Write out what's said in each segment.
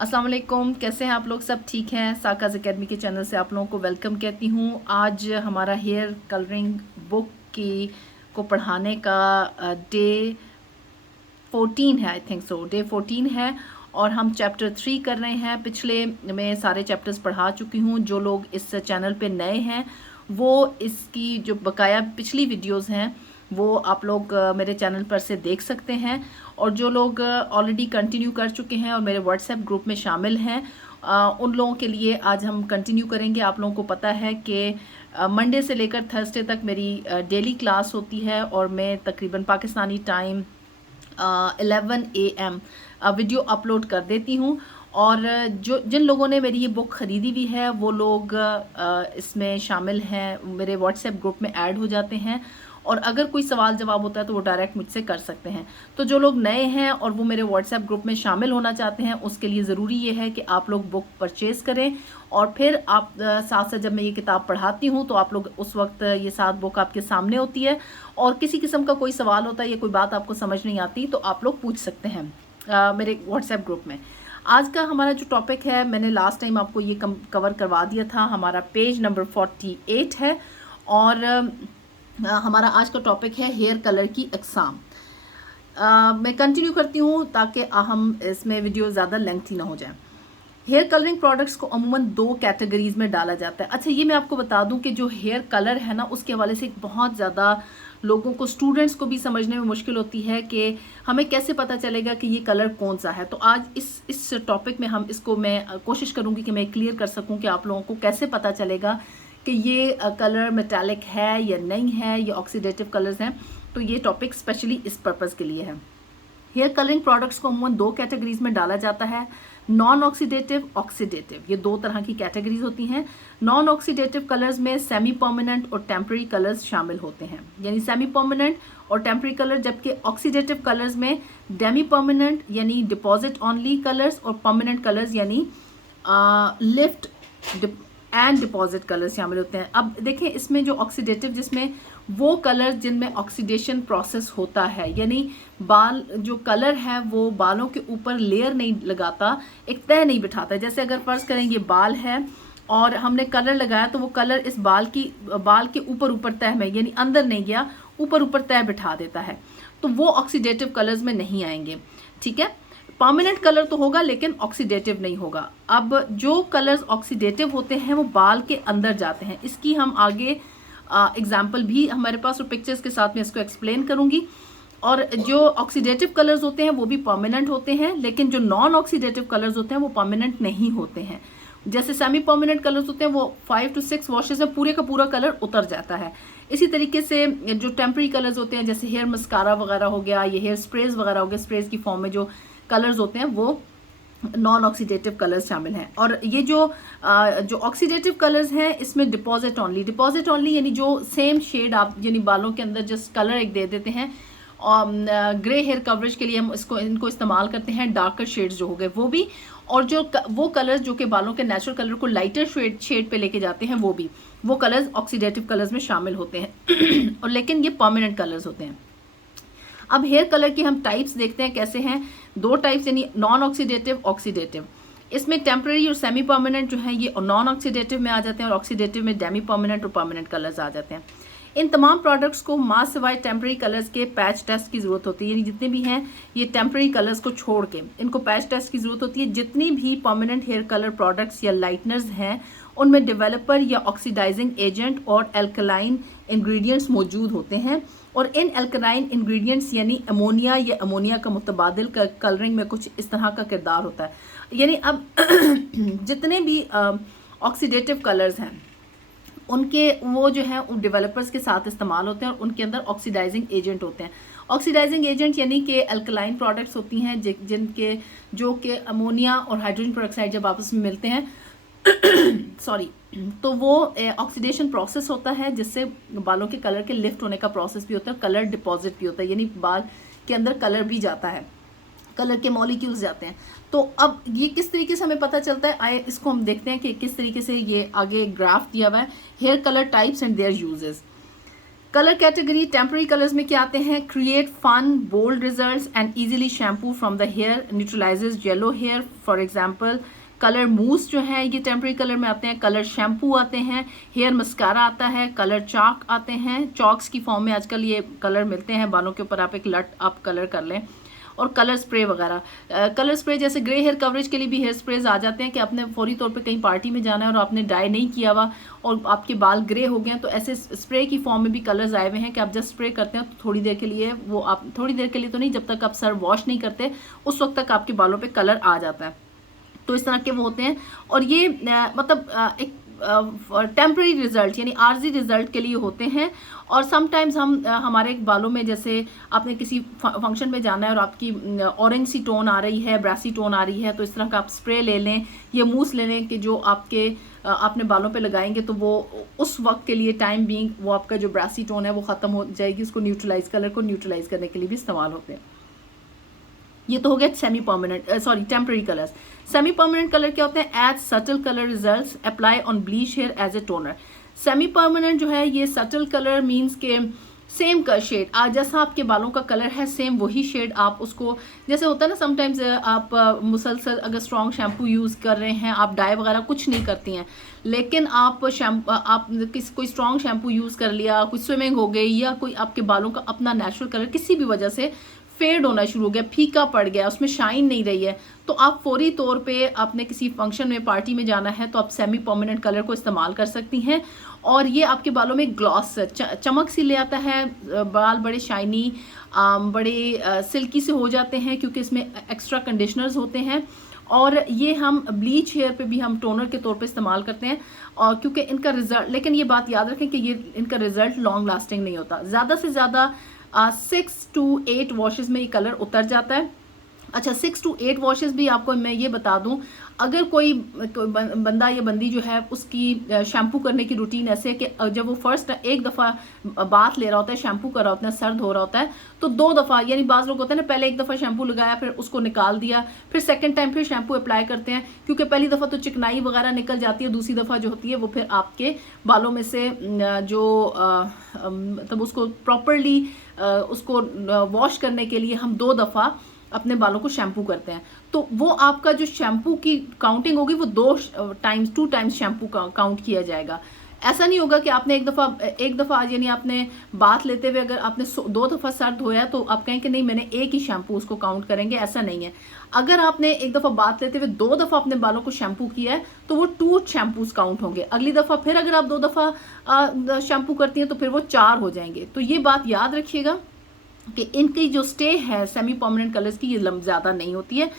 अस्सलाम वालेकुम, कैसे हैं आप लोग? सब ठीक हैं? साकाज़ एकेडमी के चैनल से आप लोगों को वेलकम कहती हूँ। आज हमारा हेयर कलरिंग बुक की को पढ़ाने का डे 14 है, आई थिंक सो, डे 14 है और हम चैप्टर 3 कर रहे हैं। पिछले मैं सारे चैप्टर्स पढ़ा चुकी हूँ। जो लोग इस चैनल पे नए हैं वो इसकी जो बकाया पिछली वीडियोस हैं वो आप लोग मेरे चैनल पर से देख सकते हैं, और जो लोग ऑलरेडी कंटिन्यू कर चुके हैं और मेरे व्हाट्सएप ग्रुप में शामिल हैं उन लोगों के लिए आज हम कंटिन्यू करेंगे। आप लोगों को पता है कि मंडे से लेकर थर्सडे तक मेरी डेली क्लास होती है और मैं तकरीबन Pakistani time 11 AM video upload कर देती हूँ। और जो जिन लोगों ने मेरी ये बुक ख़रीदी हुई है वो लोग इसमें शामिल हैं, मेरे व्हाट्सएप ग्रुप में ऐड हो जाते हैं, और अगर कोई सवाल जवाब होता है तो वो डायरेक्ट मुझसे कर सकते हैं। तो जो लोग नए हैं और वो मेरे व्हाट्सएप ग्रुप में शामिल होना चाहते हैं उसके लिए ज़रूरी ये है कि आप लोग बुक परचेज़ करें, और फिर आप साथ साथ जब मैं ये किताब पढ़ाती हूँ तो आप लोग उस वक्त ये साथ बुक आपके सामने होती है, और किसी किस्म का कोई सवाल होता है या कोई बात आपको समझ नहीं आती तो आप लोग पूछ सकते हैं मेरे व्हाट्सएप ग्रुप में। आज का हमारा जो टॉपिक है, मैंने लास्ट टाइम आपको ये कवर करवा दिया था, हमारा पेज नंबर 48 है, और हमारा आज का टॉपिक है हेयर कलर की अक़साम। मैं कंटिन्यू करती हूँ ताकि हम इसमें वीडियो ज़्यादा लेंथी ना हो जाए। हेयर कलरिंग प्रोडक्ट्स को अमूमन 2 कैटेगरीज में डाला जाता है। अच्छा, ये मैं आपको बता दूं कि जो हेयर कलर है ना, उसके हवाले से बहुत ज़्यादा लोगों को, स्टूडेंट्स को भी समझने में मुश्किल होती है कि हमें कैसे पता चलेगा कि ये कलर कौन सा है। तो आज इस टॉपिक में हम इसको, मैं कोशिश करूँगी कि मैं क्लियर कर सकूँ कि आप लोगों को कैसे पता चलेगा कि ये कलर मेटालिक है या नहीं है, ये ऑक्सीडेटिव कलर्स हैं। तो ये टॉपिक स्पेशली इस पर्पज़ के लिए है। हेयर कलरिंग प्रोडक्ट्स को अमूमन 2 कैटेगरीज में डाला जाता है, नॉन ऑक्सीडेटिव, ऑक्सीडेटिव। ये 2 तरह की कैटेगरीज होती हैं। नॉन ऑक्सीडेटिव कलर्स में सेमी परमानेंट और टेम्पररी कलर्स शामिल होते हैं, यानी सेमी परमानेंट और टेम्पररी कलर, जबकि ऑक्सीडेटिव कलर्स में डेमी परमानेंट यानी डिपॉजिट ऑनली कलर्स और परमानेंट कलर्स यानी लिफ्ट एंड डिपॉजिट कलर्स शामिल होते हैं। अब देखें, इसमें जो ऑक्सीडेटिव, जिसमें वो कलर जिनमें ऑक्सीडेशन प्रोसेस होता है, यानी बाल जो कलर है वो बालों के ऊपर लेयर नहीं लगाता, एक तह नहीं बिठाता। जैसे अगर फर्ज करें ये बाल है और हमने कलर लगाया तो वो कलर इस बाल के ऊपर ऊपर तह में, यानी अंदर नहीं गया, ऊपर ऊपर तह बिठा देता है, तो वो ऑक्सीडेटिव कलर्स में नहीं आएंगे। ठीक है, परमानेंट कलर तो होगा लेकिन ऑक्सीडेटिव नहीं होगा। अब जो कलर्स ऑक्सीडेटिव होते हैं वो बाल के अंदर जाते हैं। इसकी हम आगे एग्जाम्पल भी हमारे पास और पिक्चर्स के साथ में इसको एक्सप्लेन करूंगी। और जो ऑक्सीडेटिव कलर्स होते हैं वो भी परमानेंट होते हैं, लेकिन जो नॉन ऑक्सीडेटिव कलर्स होते हैं वो परमानेंट नहीं होते हैं। जैसे सेमी परमानेंट कलर्स होते हैं वो 5 to 6 वॉशेस में पूरे का पूरा कलर उतर जाता है। इसी तरीके से जो टेम्पररी कलर्स होते हैं, जैसे हेयर मस्कारा वगैरह हो गया, ये हेयर स्प्रेज वगैरह हो गया, स्प्रेज की फॉर्म में जो कलर्स होते हैं वो नॉन ऑक्सीडेटिव कलर्स शामिल हैं। और ये जो ऑक्सीडेटिव कलर्स हैं इसमें डिपॉजिट ऑनली यानी जो सेम शेड आप यानी बालों के अंदर जस्ट कलर एक दे देते हैं, और ग्रे हेयर कवरेज के लिए हम इनको इस्तेमाल करते हैं, डार्कर शेड्स जो हो गए वो भी, और जो वो कलर्स जो कि बालों के नेचुरल कलर को लाइटर शेड पे लेके जाते हैं वो भी, वो कलर्स ऑक्सीडेटिव कलर्स में शामिल होते हैं और लेकिन ये परमानेंट कलर्स होते हैं। अब हेयर कलर की हम टाइप्स देखते हैं कैसे हैं। 2 टाइप्स, यानी नॉन ऑक्सीडेटिव, ऑक्सीडेटिव। इसमें टेम्पररी और सेमी परमानेंट जो है ये नॉन ऑक्सीडेटिव में आ जाते हैं, और ऑक्सीडेटिव में डेमी परमानेंट और परमानेंट कलर्स आ जाते हैं। इन तमाम प्रोडक्ट्स को मास सिवाय टेम्पररी कलर्स के पैच टेस्ट की ज़रूरत होती है, यानी जितने भी हैं ये टेम्पररी कलर्स को छोड़ के इनको पैच टेस्ट की ज़रूरत होती है। जितनी भी परमानेंट हेयर कलर प्रोडक्ट्स या लाइटनर्स हैं उनमें डेवलपर या ऑक्सीडाइजिंग एजेंट और एल्कलाइन इंग्रेडिएंट्स मौजूद होते हैं, और इन एल्कलाइन इंग्रेडिएंट्स यानी अमोनिया या अमोनिया का मुतबादिल का कलरिंग में कुछ इस तरह का किरदार होता है। यानी अब जितने भी ऑक्सीडेटिव कलर्स हैं उनके वो जो है उन डेवलपर्स के साथ इस्तेमाल होते हैं, और उनके अंदर ऑक्सीडाइजिंग एजेंट होते हैं। ऑक्सीडाइजिंग एजेंट यानी कि अल्कलाइन प्रोडक्ट्स होती हैं जिनके जो कि अमोनिया और हाइड्रोजन पेरोक्साइड जब आपस में मिलते हैं सॉरी, तो वो ऑक्सीडेशन प्रोसेस होता है जिससे बालों के कलर के लिफ्ट होने का प्रोसेस भी होता है, कलर डिपॉजिट भी होता है, यानी बाल के अंदर कलर भी जाता है, कलर के मॉलिक्यूल्स जाते हैं। तो अब ये किस तरीके से हमें पता चलता है, आए इसको हम देखते हैं कि किस तरीके से ये आगे ग्राफ दिया हुआ है, hair colour types and their uses. Colour category temporary colours में क्या आते हैं? Create fun bold results and easily shampoo from the hair, neutralises yellow hair for example. Colour mousse जो है ये टेम्पररी कलर में आते हैं। कलर शैम्पू आते हैं, हेयर मस्कारा आता है, कलर चॉक आते हैं, चॉक्स की फॉर्म में आजकल ये कलर मिलते हैं बालों के ऊपर, आप एक लट आप कलर कर लें, और कलर स्प्रे वगैरह। कलर स्प्रे जैसे ग्रे हेयर कवरेज के लिए भी हेयर स्प्रेज आ जाते हैं कि आपने फौरी तौर पे कहीं पार्टी में जाना है और आपने डाई नहीं किया हुआ और आपके बाल ग्रे हो गए हैं, तो ऐसे स्प्रे की फॉर्म में भी कलर्स आए हुए हैं कि आप जब स्प्रे करते हैं तो थोड़ी देर के लिए, वो आप थोड़ी देर के लिए तो नहीं, जब तक आप सर वॉश नहीं करते उस वक्त तक आपके बालों पर कलर आ जाता है। तो इस तरह के वो होते हैं, और ये मतलब एक टेम्पररी रिजल्ट यानी आर्जी रिजल्ट के लिए होते हैं। और समटाइम्स हम हमारे बालों में, जैसे आपने किसी फंक्शन में जाना है और आपकी ऑरेंज सी टोन आ रही है, ब्रासी टोन आ रही है, तो इस तरह का आप स्प्रे ले लें या मूस ले लें कि जो आपके आपने बालों पे लगाएंगे तो वो उस वक्त के लिए टाइम बीइंग वो आपका जो ब्रासी टोन है वो ख़त्म हो जाएगी, उसको न्यूट्रलाइज, कलर को न्यूट्रलाइज करने के लिए भी इस्तेमाल होते हैं। ये तो हो गया semi permanent, sorry temporary colours. Semi permanent colour क्या होते हैं? As subtle colour results apply on bleach hair as a toner. Semi permanent जो है ये सटल कलर मीन्स के सेम का शेड, जैसा आपके बालों का कलर है सेम वही शेड आप उसको, जैसे होता है ना समटाइम्स आप मुसलसल अगर स्ट्रॉन्ग शैम्पू यूज़ कर रहे हैं, आप डाई वगैरह कुछ नहीं करती हैं, लेकिन आप कोई स्ट्रॉन्ग शैम्पू यूज़ कर लिया, कोई स्विमिंग हो गई या कोई आपके बालों का अपना नेचुरल कलर किसी भी वजह से फेड होना शुरू हो गया, फीका पड़ गया, उसमें शाइन नहीं रही है, तो आप फौरी तौर पे आपने किसी फंक्शन में पार्टी में जाना है तो आप सेमी परमानेंट कलर को इस्तेमाल कर सकती हैं। और ये आपके बालों में ग्लॉस चमक सी ले आता है, बाल बड़े शाइनी, बड़े सिल्की से हो जाते हैं क्योंकि इसमें एक्स्ट्रा कंडीशनर्स होते हैं। और ये हम ब्लीच हेयर पे भी हम टोनर के तौर पे इस्तेमाल करते हैं, और क्योंकि इनका रिजल्ट, लेकिन ये बात याद रखें कि ये इनका रिजल्ट लॉन्ग लास्टिंग नहीं होता, ज़्यादा से ज़्यादा 6 to 8 वॉशेस में ये कलर उतर जाता है। अच्छा 6 to 8 वॉशेस भी आपको मैं ये बता दूं, अगर कोई बंदा या बंदी जो है उसकी शैम्पू करने की रूटीन ऐसे कि जब वो फर्स्ट एक दफ़ा बाथ ले रहा होता है, शैम्पू कर रहा होता है, सर्द हो रहा होता है, तो 2 दफ़ा, यानी बाज़ लोग होते हैं ना पहले एक दफ़ा शैम्पू लगाया फिर उसको निकाल दिया, फिर सेकंड टाइम फिर शैम्पू अप्लाई करते हैं, क्योंकि पहली दफ़ा तो चिकनाई वगैरह निकल जाती है, दूसरी दफ़ा जो होती है वो फिर आपके बालों में से जो मतलब उसको प्रॉपरली उसको वॉश करने के लिए हम 2 दफ़ा अपने बालों को शैम्पू करते हैं, तो वो आपका जो शैम्पू की काउंटिंग होगी वो 2 टाइम्स शैम्पू काउंट किया जाएगा। ऐसा नहीं होगा कि आपने एक दफ़ा यानी आपने बाथ लेते हुए अगर आपने 2 दफ़ा सर धोया तो आप कहें कि नहीं मैंने एक ही शैम्पू उसको काउंट करेंगे, ऐसा नहीं है। अगर आपने एक दफ़ा बाथ लेते हुए 2 दफ़ा अपने बालों को शैम्पू किया है तो वो 2 शैम्पूज काउंट होंगे, अगली दफ़ा फिर अगर आप 2 दफ़ा शैम्पू करती हैं तो फिर वो 4 हो जाएंगे। तो ये बात याद रखिएगा कि इनकी जो स्टे है सेमी परमानेंट कलर्स की ये ज़्यादा नहीं होती है।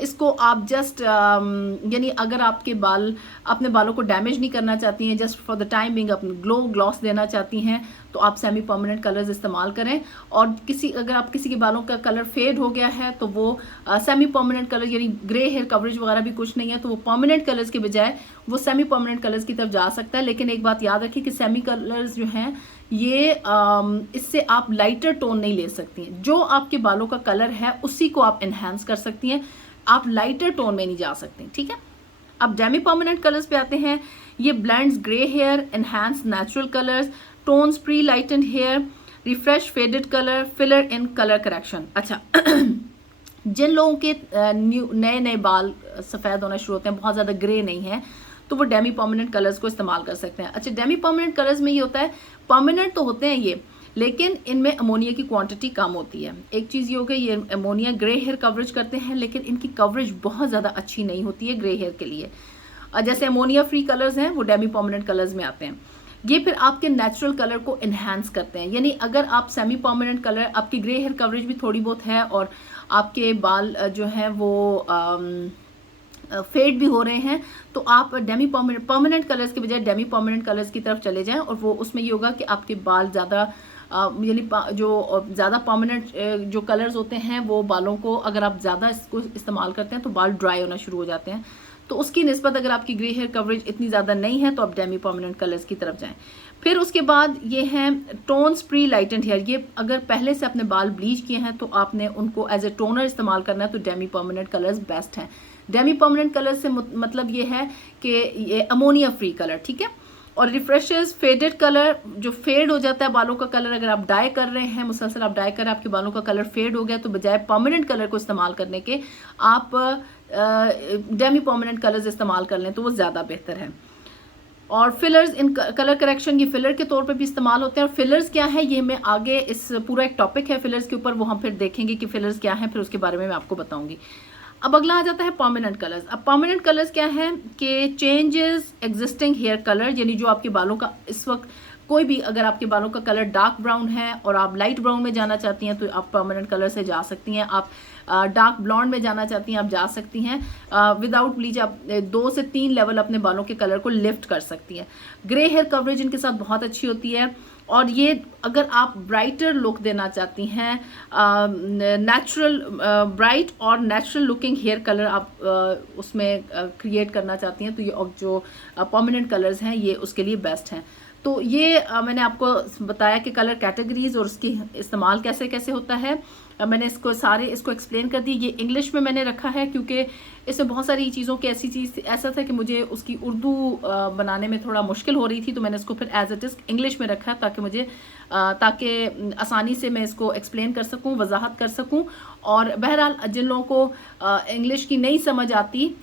इसको आप जस्ट यानी अगर आपके बाल अपने बालों को डैमेज नहीं करना चाहती हैं, just for the time being अपने ग्लॉस देना चाहती हैं, तो आप सेमी परमानेंट कलर्स इस्तेमाल करें। और अगर आप किसी के बालों का कलर फेड हो गया है तो वो सेमी परमानेंट कलर यानी ग्रे हेयर कवरेज वगैरह भी कुछ नहीं है, तो वो परमानेंट कलर्स के बजाय वो सेमी परमानेंट कलर्स की तरफ जा सकता है। लेकिन एक बात याद रखिए कि सेमी कलर्स जो हैं ये इससे आप लाइटर टोन नहीं ले सकती हैं, जो आपके बालों का कलर है उसी को आप इन्हांस कर सकती हैं, आप लाइटर टोन में नहीं जा सकते, ठीक है। अब डेमी परमानेंट कलर्स पे आते हैं। ये blends grey hair, enhance natural colours, tones pre lightened hair, refresh faded colour, filler in colour correction. अच्छा जिन लोगों के नए बाल सफ़ेद होना शुरू होते हैं, बहुत ज़्यादा ग्रे नहीं है, तो वो डेमी परमानेंट कलर्स को इस्तेमाल कर सकते हैं। अच्छा डेमी परमानेंट कलर्स में ये होता है, परमानेंट तो होते हैं ये, लेकिन इनमें अमोनिया की क्वांटिटी कम होती है। एक चीज़ ये हो गई, ये अमोनिया ग्रे हेयर कवरेज करते हैं, लेकिन इनकी कवरेज बहुत ज़्यादा अच्छी नहीं होती है ग्रे हेयर के लिए। जैसे अमोनिया फ्री कलर्स हैं वो डेमी परमानेंट कलर्स में आते हैं। ये फिर आपके नेचुरल कलर को इन्हांस करते हैं, यानी अगर आप सेमी परमानेंट कलर, आपकी ग्रे हेयर कवरेज भी थोड़ी बहुत है और आपके बाल जो हैं वो फेड भी हो रहे हैं, तो आप डेमी परमानेंट कलर्स के बजाय डेमी परमानेंट कलर्स की तरफ चले जाएं, और वो उसमें ये होगा कि आपके बाल ज़्यादा यानी जो ज़्यादा परमानेंट जो कलर्स होते हैं वो बालों को, अगर आप ज़्यादा इसको इस्तेमाल करते हैं तो बाल ड्राई होना शुरू हो जाते हैं, तो उसकी निस्बत अगर आपकी ग्रे हेयर कवरेज इतनी ज़्यादा नहीं है तो आप डेमी परमानेंट कलर्स की तरफ जाएं। फिर उसके बाद ये हैं टोन्स प्री लाइटेंड हेयर। ये अगर पहले से अपने बाल ब्लीच किए हैं तो आपने उनको एज ए टोनर इस्तेमाल करना है, तो डेमी परमानेंट कलर्स बेस्ट हैं। डेमी परमानेंट कलर से मतलब ये है कि ये अमोनिया फ्री कलर, ठीक है। और रिफ्रेशेस फेडेड कलर, जो फेड हो जाता है बालों का कलर, अगर आप डाई कर रहे हैं, मुसलसल आप डाई कर रहे हैं, आपके बालों का कलर फेड हो गया, तो बजाय परमानेंट कलर को इस्तेमाल करने के आप डेमी परमानेंट कलर्स इस्तेमाल कर लें तो वो ज़्यादा बेहतर है। और फिलर्स, इन कलर करेक्शन ये फिलर के तौर पे भी इस्तेमाल होते हैं। और फिलर्स क्या है, ये मैं आगे, इस पूरा एक टॉपिक है फिलर्स के ऊपर, वो हम फिर देखेंगे कि फिलर्स क्या है, फिर उसके बारे में मैं आपको बताऊंगी। अब अगला आ जाता है परमानेंट कलर्स। अब परमानेंट कलर्स क्या है कि चेंजेस एग्जिस्टिंग हेयर कलर, यानी जो आपके बालों का इस वक्त कोई भी, अगर आपके बालों का कलर डार्क ब्राउन है और आप लाइट ब्राउन में जाना चाहती हैं तो आप परमानेंट कलर से जा सकती हैं। आप डार्क ब्लॉन्ड में जाना चाहती हैं, आप जा सकती हैं। विदाउट ब्लीच आप 2 से 3 लेवल अपने बालों के कलर को लिफ्ट कर सकती हैं। ग्रे हेयर कवरेज इनके साथ बहुत अच्छी होती है। और ये अगर आप ब्राइटर लुक देना चाहती हैं, नेचुरल ब्राइट और नेचुरल लुकिंग हेयर कलर आप उसमें क्रिएट करना चाहती हैं, तो ये जो परमानेंट कलर्स हैं ये उसके लिए बेस्ट हैं। तो ये मैंने आपको बताया कि कलर कैटेगरीज और उसकी इस्तेमाल कैसे कैसे होता है। मैंने इसको एक्सप्लेन कर दी। ये इंग्लिश में मैंने रखा है क्योंकि इसमें बहुत सारी चीज़ों की ऐसा था कि मुझे उसकी उर्दू बनाने में थोड़ा मुश्किल हो रही थी, तो मैंने इसको फिर एज इट इज़ इंग्लिश में रखा ताकि आसानी से मैं इसको एक्सप्लेन कर सकूं, वजाहत कर सकूं। और बहरहाल जिन लोगों को इंग्लिश की नहीं समझ आती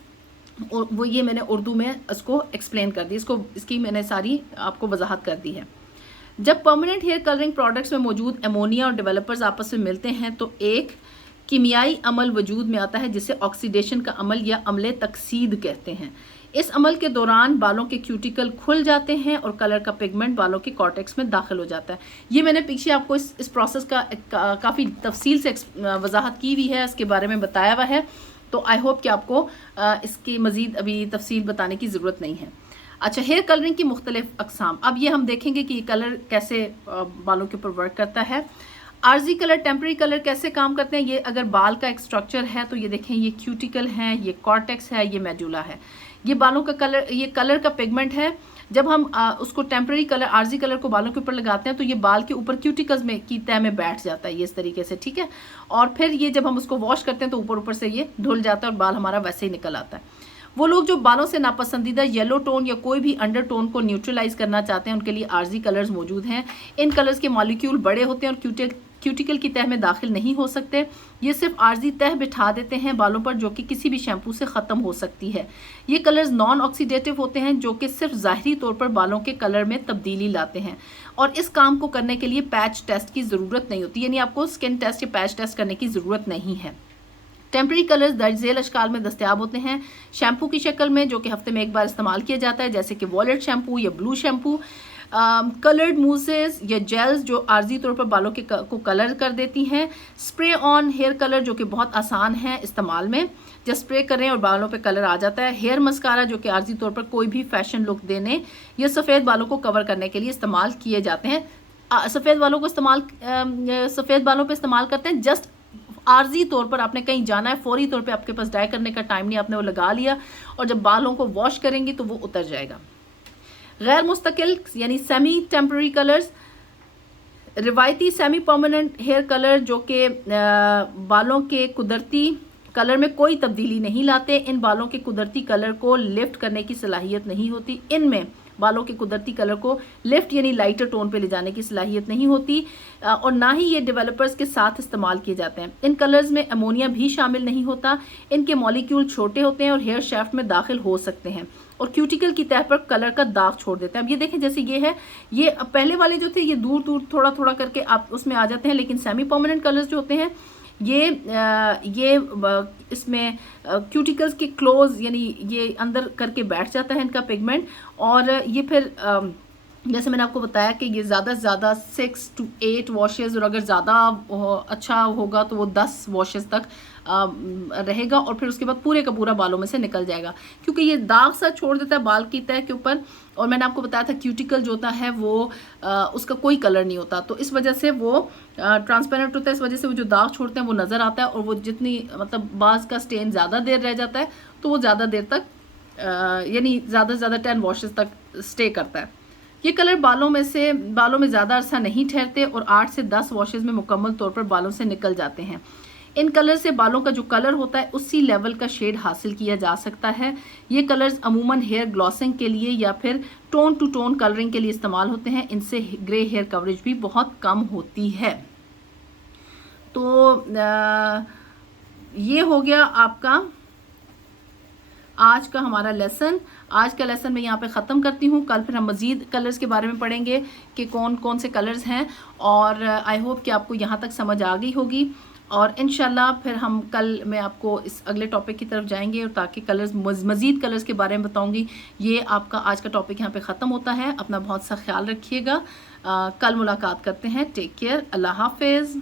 वो ये मैंने उर्दू में इसको एक्सप्लेन कर दी, इसकी मैंने सारी आपको वजाहत कर दी है। जब परमानेंट हेयर कलरिंग प्रोडक्ट्स में मौजूद एमोनिया और डेवलपर्स आपस में मिलते हैं तो एक कीमियाई अमल वजूद में आता है जिसे ऑक्सीडेशन का अमल या अमले तकसीद कहते हैं। इस अमल के दौरान बालों के क्यूटिकल खुल जाते हैं और कलर का पिगमेंट बालों के कॉर्टेक्स में दाखिल हो जाता है। ये मैंने पीछे आपको इस प्रोसेस का काफ़ी तफसील से वजाहत की हुई है, इसके बारे में बताया हुआ है। तो आई होप कि आपको इसकी मज़ीद अभी तफसील बताने की ज़रूरत नहीं है। अच्छा, हेयर कलरिंग की मुख्तलिफ अकसाम। अब ये हम देखेंगे कि ये कलर कैसे बालों के ऊपर वर्क करता है। आर्जी कलर, टेम्परेरी कलर कैसे काम करते हैं। ये अगर बाल का एक स्ट्रक्चर है तो ये देखें, ये क्यूटिकल है, ये कॉर्टेक्स है, ये मेडुला है। ये बालों का कलर, ये कलर का पिगमेंट है। जब हम उसको टेम्परेरी कलर, आर्जी कलर को बालों के ऊपर लगाते हैं तो ये बाल के ऊपर क्यूटिकल्स में की तह में बैठ जाता है, ये इस तरीके से, ठीक है। और फिर ये जब हम उसको वॉश करते हैं तो ऊपर ऊपर से ये धुल जाता है और बाल हमारा वैसे ही निकल आता है। वो लोग जो बालों से नापसंदीदा येलो टोन या कोई भी अंडर टोन को न्यूट्रलाइज करना चाहते हैं, उनके लिए आर्जी कलर्स मौजूद हैं। इन कलर्स के मॉलिक्यूल बड़े होते हैं और क्यूटिकल की तह में दाखिल नहीं हो सकते। ये सिर्फ आर्जी तह बिठा देते हैं बालों पर, जो कि किसी भी शैम्पू से ख़त्म हो सकती है। ये कलर्स नॉन ऑक्सीडेटिव होते हैं, जो कि सिर्फ ज़ाहिरी तौर पर बालों के कलर में तब्दीली लाते हैं। और इस काम को करने के लिए पैच टेस्ट की ज़रूरत नहीं होती, यानी आपको स्किन टेस्ट या पैच टेस्ट करने की ज़रूरत नहीं है। टेम्परेरी कलर्स दर्ज झेल अशकाल में दस्तियाब होते हैं, शैम्पू की शक्ल में, जो कि हफ्ते में एक बार इस्तेमाल किया जाता है, जैसे कि वॉलेट शैम्पू या ब्लू शैम्पू। कलर्ड मूसेस या जेल्स जो आर्जी तौर पर बालों के को कलर कर देती हैं। स्प्रे ऑन हेयर कलर, जो कि बहुत आसान है इस्तेमाल में, जब स्प्रे करें और बालों पे कलर आ जाता है। हेयर मस्कारा, जो कि आर्जी तौर पर कोई भी फैशन लुक देने या सफ़ेद बालों को कवर करने के लिए इस्तेमाल किए जाते हैं। सफ़ेद बालों पे इस्तेमाल करते हैं जस्ट आर्जी तौर पर। आपने कहीं जाना है, फौरी तौर पे आपके पास डाई करने का टाइम नहीं, आपने वो लगा लिया और जब बालों को वॉश करेंगी तो वो उतर जाएगा। गैर मुस्तकिल यानी सेमी टेम्परेरी कलर्स, रिवायती सेमी परमानेंट हेयर कलर, जो कि बालों के कुदरती कलर में कोई तब्दीली नहीं लाते। इन बालों के कुदरती कलर को लिफ्ट करने की सलाहियत नहीं होती। इनमें बालों के कुदरती कलर को लिफ्ट यानी लाइटर टोन पे ले जाने की सलाहियत नहीं होती और ना ही ये डेवलपर्स के साथ इस्तेमाल किए जाते हैं। इन कलर्स में अमोनिया भी शामिल नहीं होता। इनके मॉलिक्यूल छोटे होते हैं और हेयर शाफ्ट में दाखिल हो सकते हैं और क्यूटिकल की तह पर कलर का दाग छोड़ देते हैं। अब ये देखें, जैसे ये है, ये पहले वाले जो थे ये दूर दूर थोड़ा थोड़ा करके आप उसमें आ जाते हैं, लेकिन सेमी परमानेंट कलर्स जो होते हैं ये इसमें क्यूटिकल्स के क्लोज यानी ये अंदर करके बैठ जाता है इनका पिगमेंट। और ये फिर जैसे मैंने आपको बताया कि ये ज़्यादा से ज़्यादा 6 to 8 वॉशेज़, और अगर ज़्यादा अच्छा होगा तो वो 10 वॉशेज़ तक रहेगा और फिर उसके बाद पूरे का पूरा बालों में से निकल जाएगा, क्योंकि ये दाग सा छोड़ देता है बाल की तह के ऊपर। और मैंने आपको बताया था क्यूटिकल जो होता है वो उसका कोई कलर नहीं होता, तो इस वजह से वो ट्रांसपेरेंट होता है। इस वजह से वो जो दाग छोड़ते हैं वो नज़र आता है और वो जितनी मतलब बाज का स्टेन ज़्यादा देर रह जाता है तो वो ज़्यादा देर तक यानी ज़्यादा से ज़्यादा 10 वॉशेज़ तक स्टे करता है। ये कलर बालों में ज़्यादा अरसा नहीं ठहरते और 8 से 10 वॉशेज़ में मुकम्मल तौर पर बालों से निकल जाते हैं। इन कलर से बालों का जो कलर होता है उसी लेवल का शेड हासिल किया जा सकता है। ये कलर्स अमूमन हेयर ग्लॉसिंग के लिए या फिर टोन टू टोन कलरिंग के लिए इस्तेमाल होते हैं। इनसे ग्रे हेयर कवरेज भी बहुत कम होती है। तो ये हो गया आपका आज का हमारा लेसन। आज का लेसन मैं यहाँ पे ख़त्म करती हूँ। कल फिर हम मज़ीद कलर्स के बारे में पढ़ेंगे कि कौन कौन से कलर्स हैं, और आई होप कि आपको यहाँ तक समझ आ गई होगी। और इंशाल्लाह फिर हम कल मैं आपको इस अगले टॉपिक की तरफ जाएंगे, और ताकि कलर्स मज़ीद कलर्स के बारे में बताऊँगी। ये आपका आज का टॉपिक यहाँ पे ख़त्म होता है। अपना बहुत सा ख्याल रखिएगा। कल मुलाकात करते हैं। Take care. अल्लाह हाफिज़।